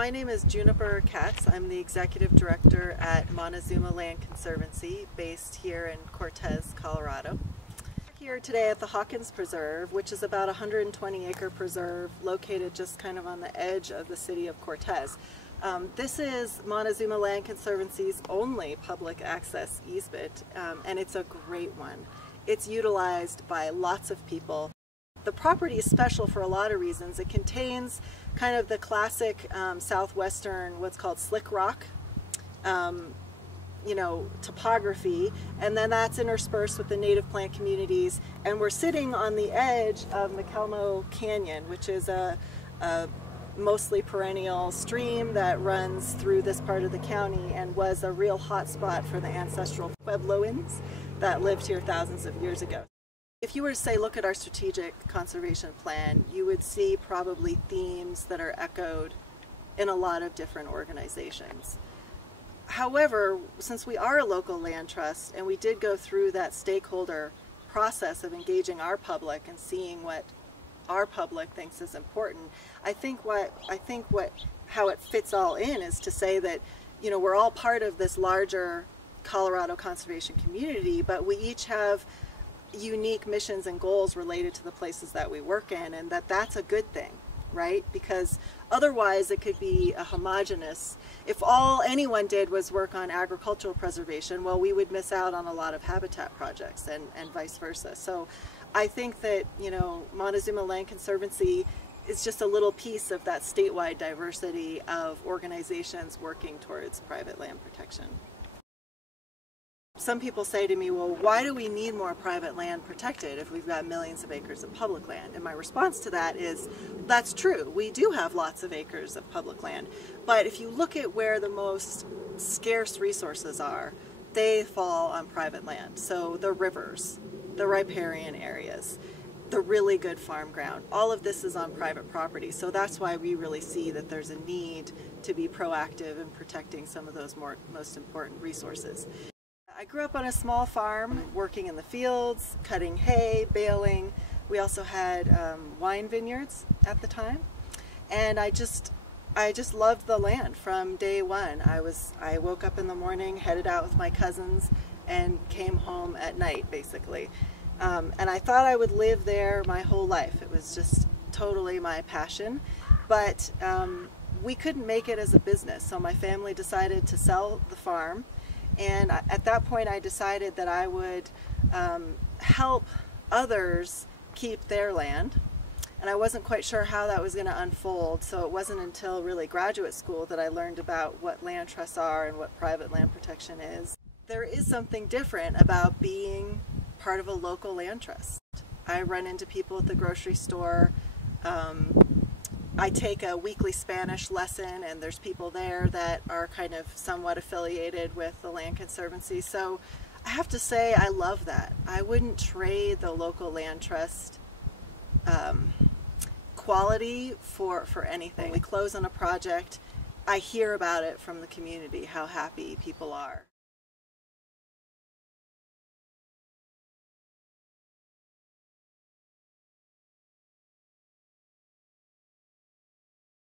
My name is Juniper Katz. I'm the Executive Director at Montezuma Land Conservancy, based here in Cortez, Colorado. We're here today at the Hawkins Preserve, which is about a 120-acre preserve located just kind of on the edge of the city of Cortez. This is Montezuma Land Conservancy's only public access easement, and it's a great one. It's utilized by lots of people. The property is special for a lot of reasons. It contains kind of the classic southwestern, what's called slick rock, topography, and then that's interspersed with the native plant communities. And we're sitting on the edge of McElmo Canyon, which is a mostly perennial stream that runs through this part of the county and was a real hot spot for the ancestral Puebloans that lived here thousands of years ago. If you were to say, look at our strategic conservation plan, you would see probably themes that are echoed in a lot of different organizations. However, since we are a local land trust and we did go through that stakeholder process of engaging our public and seeing what our public thinks is important, how it fits all in is to say that, we're all part of this larger Colorado conservation community, but we each have unique missions and goals related to the places that we work in, and that's a good thing, right? Because otherwise it could be a homogenous. If all anyone did was work on agricultural preservation, well, we would miss out on a lot of habitat projects and vice versa. So I think that, Montezuma Land Conservancy is just a little piece of that statewide diversity of organizations working towards private land protection. Some people say to me, well, why do we need more private land protected if we've got millions of acres of public land? And my response to that is, that's true. We do have lots of acres of public land. But if you look at where the most scarce resources are, they fall on private land. So the rivers, the riparian areas, the really good farm ground, all of this is on private property. So that's why we really see that there's a need to be proactive in protecting some of those most important resources. I grew up on a small farm, working in the fields, cutting hay, baling. We also had wine vineyards at the time, and I just loved the land from day one. I woke up in the morning, headed out with my cousins, and came home at night, basically. And I thought I would live there my whole life. It was just totally my passion, but we couldn't make it as a business, so my family decided to sell the farm. And at that point I decided that I would help others keep their land. And I wasn't quite sure how that was going to unfold, so it wasn't until really graduate school that I learned about what land trusts are and what private land protection is. There is something different about being part of a local land trust. I run into people at the grocery store. I take a weekly Spanish lesson, and there's people there that are kind of somewhat affiliated with the Land Conservancy. So I have to say I love that. I wouldn't trade the local land trust quality for anything. We close on a project, I hear about it from the community, how happy people are.